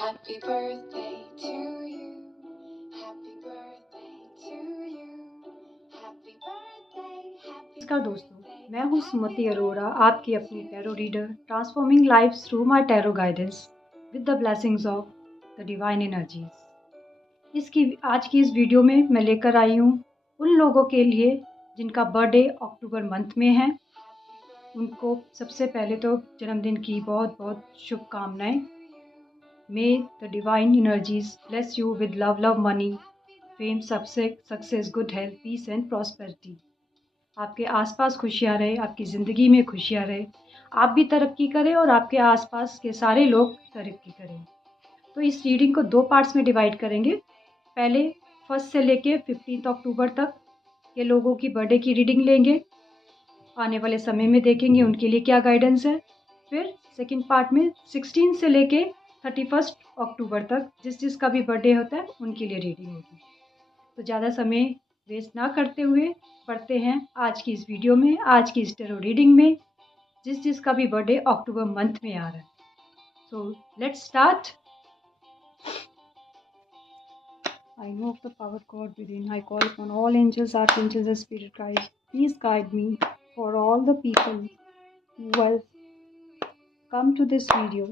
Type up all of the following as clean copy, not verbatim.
Happy birthday to you. Happy birthday to you. Happy birthday. Happy नमस्कार दोस्तों, मैं हूँ सुमति अरोड़ा, आपकी अपनी tarot reader, transforming life through my tarot guidance with the blessings of the divine energies. आज की इस वीडियो में मैं लेकर आई हूँ उन लोगों के लिए जिनका बर्थडे अक्टूबर मंथ में है। उनको सबसे पहले तो जन्मदिन की बहुत बहुत शुभकामनाएं। May the divine energies bless you with love money, fame, success, good health, peace and prosperity. आपके आसपास खुशियाँ रहे, आपकी ज़िंदगी में खुशियाँ रहे, आप भी तरक्की करें और आपके आसपास के सारे लोग तरक्की करें। तो इस रीडिंग को 2 पार्ट्स में डिवाइड करेंगे। पहले 1 से लेके 15 अक्टूबर तक के लोगों की बर्थडे की रीडिंग लेंगे, आने वाले समय में देखेंगे उनके लिए क्या गाइडेंस है। फिर सेकंड पार्ट में 16 से लेके 31 अक्टूबर तक जिसका भी बर्थडे होता है उनके लिए रीडिंग होगी। तो ज़्यादा समय वेस्ट ना करते हुए पढ़ते हैं आज की इस वीडियो में, आज की इस टैरो रीडिंग में जिसका भी बर्थडे अक्टूबर मंथ में आ रहा है। So let's start. I know of the power God within. I call upon all angels, archangels, and spirit guides. Please guide me for all the people who have come to this video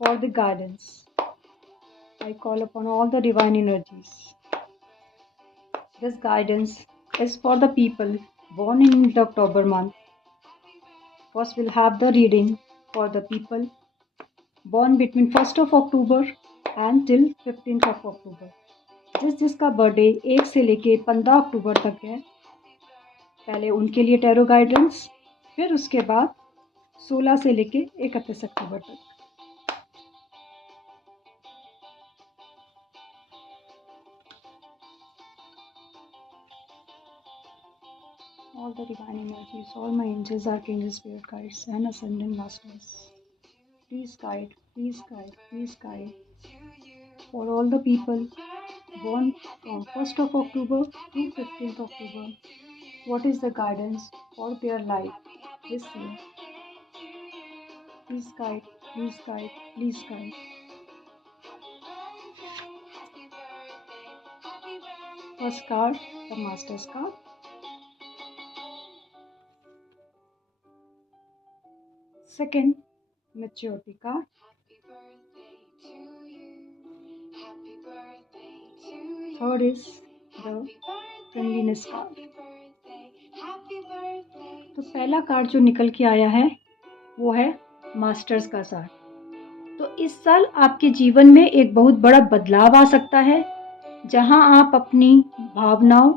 for the guidance. I call upon all the divine energies. This guidance is for the people born in the October month. First, we'll have the reading for the people born between 1st of October and till 15th of October. जिसका birthday 1 से लेके 15 अक्टूबर तक है, पहले उनके लिए tarot guidance, फिर उसके बाद 16 से लेके 31 अक्टूबर तक। All the divine energies, all my angels, archangels, spirit guides, and ascending masters, please guide, please guide, please guide for all the people born from 1st of October to 15th October. What is the guidance for their life this year? Please guide, please guide, please guide. First card, the Master's card. Second, Maturity card. Third is the Friendliness card. तो पहला card जो निकल के आया है वो है masters का साथ। तो इस साल आपके जीवन में एक बहुत बड़ा बदलाव आ सकता है, जहां आप अपनी भावनाओं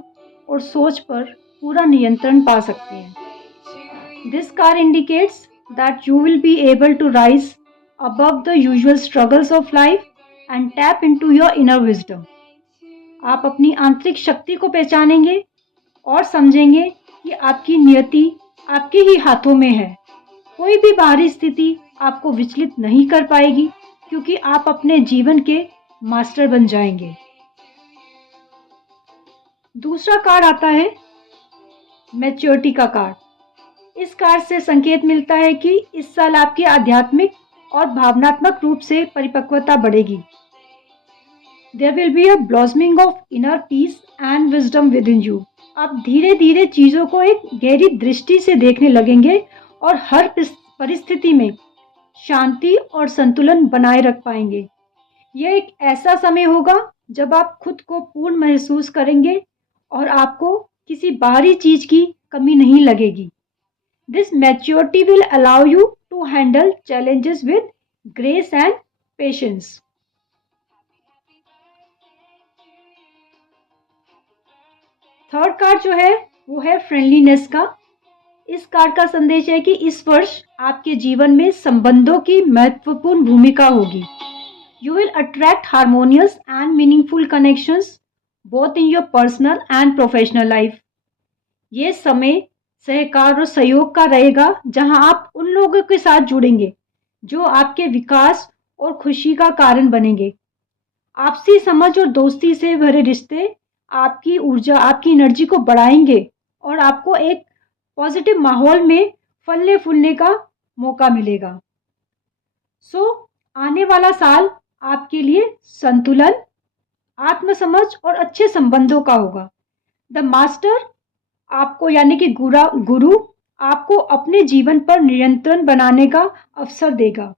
और सोच पर पूरा नियंत्रण पा सकते हैं। This card indicates that you will be able to rise above the usual struggles of life and tap into your inner wisdom. आप अपनी आंतरिक शक्ति को पहचानेंगे और समझेंगे कि आपकी नियति आपके ही हाथों में है। कोई भी बाहरी स्थिति आपको विचलित नहीं कर पाएगी, क्योंकि आप अपने जीवन के मास्टर बन जाएंगे। दूसरा कार्ड आता है मैच्योरिटी का कार्ड। इस कार्ड से संकेत मिलता है कि इस साल आपकी आध्यात्मिक और भावनात्मक रूप से परिपक्वता बढ़ेगी। There will be a blossoming of inner peace and wisdom within you. आप धीरे धीरे चीजों को एक गहरी दृष्टि से देखने लगेंगे और हर परिस्थिति में शांति और संतुलन बनाए रख पाएंगे। यह एक ऐसा समय होगा जब आप खुद को पूर्ण महसूस करेंगे और आपको किसी बाहरी चीज की कमी नहीं लगेगी। This maturity will allow you to handle challenges with grace and patience. Third card जो है वो है फ्रेंडलीनेस का। इस कार्ड का संदेश है कि इस वर्ष आपके जीवन में संबंधों की महत्वपूर्ण भूमिका होगी। You will attract harmonious and meaningful connections both in your personal and professional life. ये समय सहकार और सहयोग का रहेगा, जहां आप उन लोगों के साथ जुड़ेंगे जो आपके विकास और खुशी का कारण बनेंगे। आपसी समझ और दोस्ती से भरे रिश्ते आपकी ऊर्जा, आपकी एनर्जी को बढ़ाएंगे और आपको एक पॉजिटिव माहौल में फलने फूलने का मौका मिलेगा। आने वाला साल आपके लिए संतुलन, आत्मसमझ और अच्छे संबंधों का होगा। द मास्टर आपको यानी कि गुरु आपको अपने जीवन पर नियंत्रण बनाने का अवसर देगा।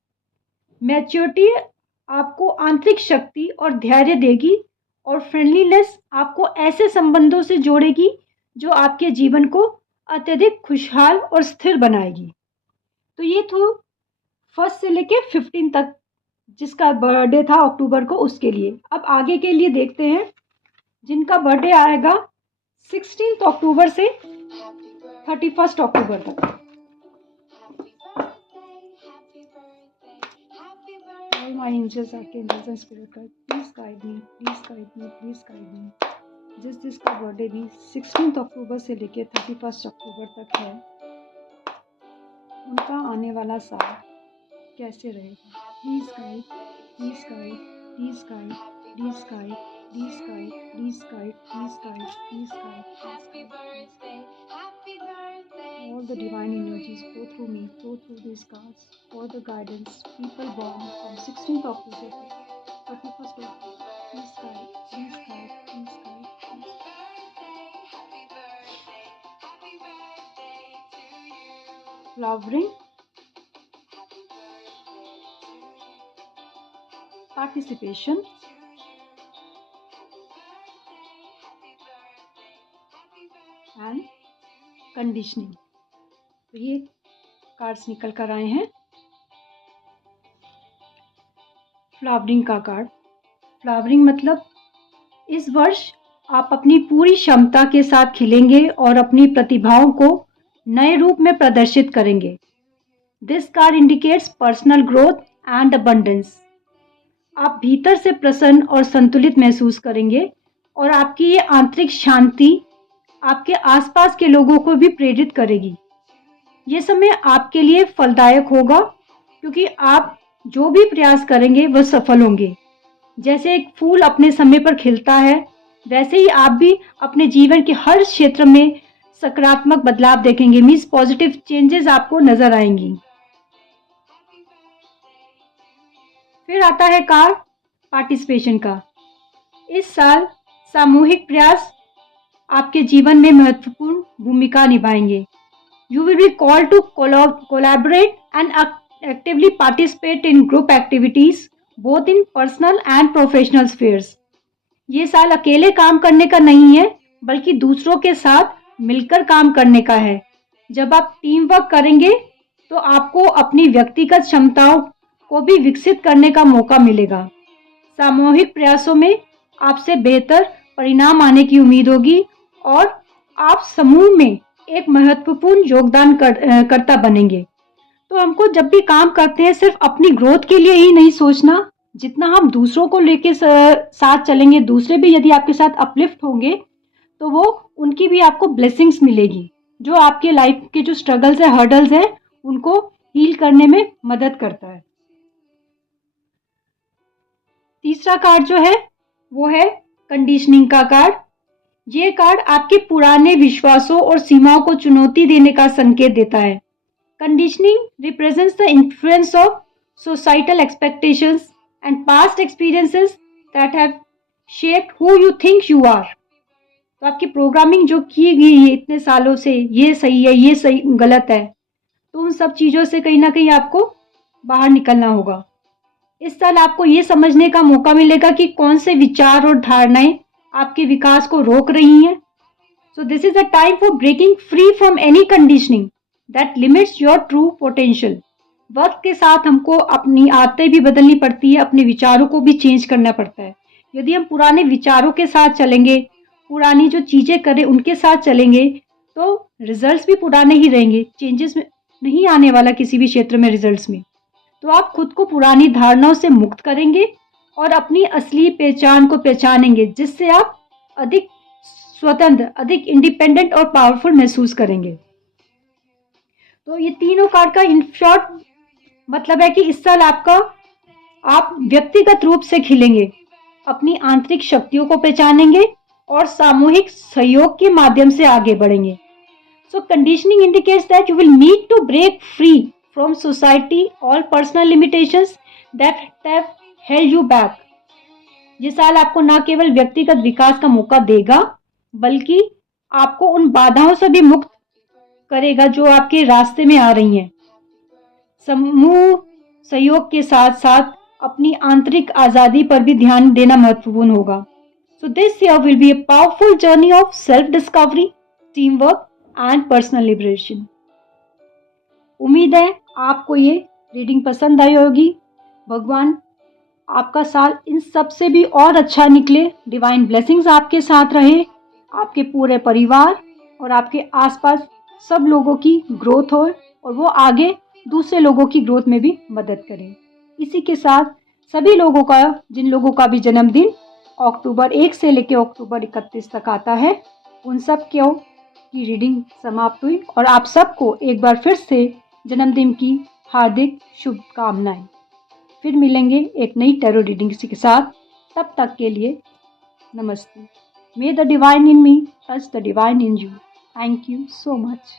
मैच्योरिटी आपको आंतरिक शक्ति और धैर्य देगी और फ्रेंडलीनेस आपको ऐसे संबंधों से जोड़ेगी जो आपके जीवन को अत्यधिक खुशहाल और स्थिर बनाएगी। तो ये तो 1 से लेके 15 तक जिसका बर्थडे था अक्टूबर को उसके लिए। अब आगे के लिए देखते हैं जिनका बर्थडे आएगा 16 अक्टूबर से 31 अक्टूबर तक। All my angels, archangels and spirit guide, please guide me, please guide me, please guide me। जिसका बर्थडे भी 16 अक्टूबर से लेके 31 अक्टूबर तक है, उनका आने वाला साल कैसे रहेगा। Please guide, please guide, please guide, please guide, please guide, please guide, please guide, please guide. All the divine energies go through me, go through these cards for the guidance. People born from 16th October to 31st October. Please guide, please guide, please guide, please guide. Flowering, participation, and conditioning। तो ये cards निकल कर आए हैं। Flowering का card, flowering मतलब इस वर्ष आप अपनी पूरी क्षमता के साथ खिलेंगे और अपनी प्रतिभाओं को नए रूप में प्रदर्शित करेंगे। This card indicates personal growth and abundance. आप भीतर से प्रसन्न और संतुलित महसूस करेंगे और आपकी ये आंतरिक शांति आपके आसपास के लोगों को भी प्रेरित करेगी। ये समय आपके लिए फलदायक होगा क्योंकि आप जो भी प्रयास करेंगे वह सफल होंगे। जैसे एक फूल अपने समय पर खिलता है, वैसे ही आप भी अपने जीवन के हर क्षेत्र में सकारात्मक बदलाव देखेंगे। मीन्स पॉजिटिव चेंजेस आपको नजर आएंगी। फिर आता है कार्ड पार्टिसिपेशन का। इस साल सामूहिक प्रयास आपके जीवन में महत्वपूर्ण भूमिका निभाएंगे। You will be called to collaborate and actively participate in group activities, both in personal and professional spheres. ये साल अकेले काम करने का नहीं है, बल्कि दूसरों के साथ मिलकर काम करने का है। जब आप टीम वर्क करेंगे, तो आपको अपनी व्यक्तिगत क्षमताओं को भी विकसित करने का मौका मिलेगा। सामूहिक प्रयासों में आपसे बेहतर परिणाम आने की उम्मीद होगी और आप समूह में एक महत्वपूर्ण योगदान करता बनेंगे। तो हमको जब भी काम करते हैं सिर्फ अपनी ग्रोथ के लिए ही नहीं सोचना, जितना हम दूसरों को लेके साथ चलेंगे, दूसरे भी यदि आपके साथ अपलिफ्ट होंगे तो वो उनकी भी आपको ब्लेसिंग्स मिलेगी, जो आपके लाइफ के जो स्ट्रगल्स है, हर्डल्स है, उनको हील करने में मदद करता है। तीसरा कार्ड जो है वो है कंडीशनिंग का कार्ड। ये कार्ड आपके पुराने विश्वासों और सीमाओं को चुनौती देने का संकेत देता है। Conditioning represents the influence of societal expectations and past experiences that have shaped who you think you are. तो आपकी प्रोग्रामिंग जो की गई है इतने सालों से, ये सही है, ये सही गलत है, तो उन सब चीज़ों से कहीं ना कहीं आपको बाहर निकलना होगा। इस साल आपको ये समझने का मौका मिलेगा कि कौन से विचार और धारणाएं आपके विकास को रोक रही हैं। So this is a time for breaking free from any conditioning that limits your true potential. वक्त के साथ हमको अपनी आदतें भी बदलनी पड़ती है, अपने विचारों को भी चेंज करना पड़ता है। यदि हम पुराने विचारों के साथ चलेंगे, पुरानी जो चीज़ें करें उनके साथ चलेंगे, तो रिजल्ट्स भी पुराने ही रहेंगे, चेंजेस नहीं आने वाला किसी भी क्षेत्र में रिजल्ट्स में। तो आप खुद को पुरानी धारणाओं से मुक्त करेंगे और अपनी असली पहचान को पहचानेंगे, जिससे आप अधिक स्वतंत्र, अधिक इंडिपेंडेंट और पावरफुल महसूस करेंगे। तो ये तीनों कार्ड का इन शॉर्ट मतलब है कि इस साल आप व्यक्तिगत रूप से खिलेंगे, अपनी आंतरिक शक्तियों को पहचानेंगे और सामूहिक सहयोग के माध्यम से आगे बढ़ेंगे। So conditioning indicates that you will need to break free from society all personal limitations that have held you back. ये साल आपको न केवल व्यक्तिगत विकास का मौका देगा बल्कि आपको उन बाधाओं से भी मुक्त करेगा जो आपके रास्ते में आ रही हैं। समूह सहयोग के साथ साथ अपनी आंतरिक आज़ादी पर भी ध्यान देना महत्वपूर्ण होगा। So this year will be a powerful journey of self-discovery, teamwork and personal liberation. उम्मीद है आपको ये रीडिंग पसंद आई होगी। भगवान आपका साल इन सब से भी और अच्छा निकले। डिवाइन ब्लेसिंग्स आपके साथ रहे, आपके पूरे परिवार और आपके आसपास सब लोगों की ग्रोथ हो और वो आगे दूसरे लोगों की ग्रोथ में भी मदद करें। इसी के साथ सभी लोगों का, जिन लोगों का भी जन्मदिन अक्टूबर 1 से लेकर अक्टूबर 31 तक आता है, उन सब की रीडिंग समाप्त हुई और आप सबको एक बार फिर से जन्मदिन की हार्दिक शुभकामनाएं। फिर मिलेंगे एक नई टैरो रीडिंग के साथ। तब तक के लिए नमस्ते। मे the divine in me touch the divine in you. Thank you so much.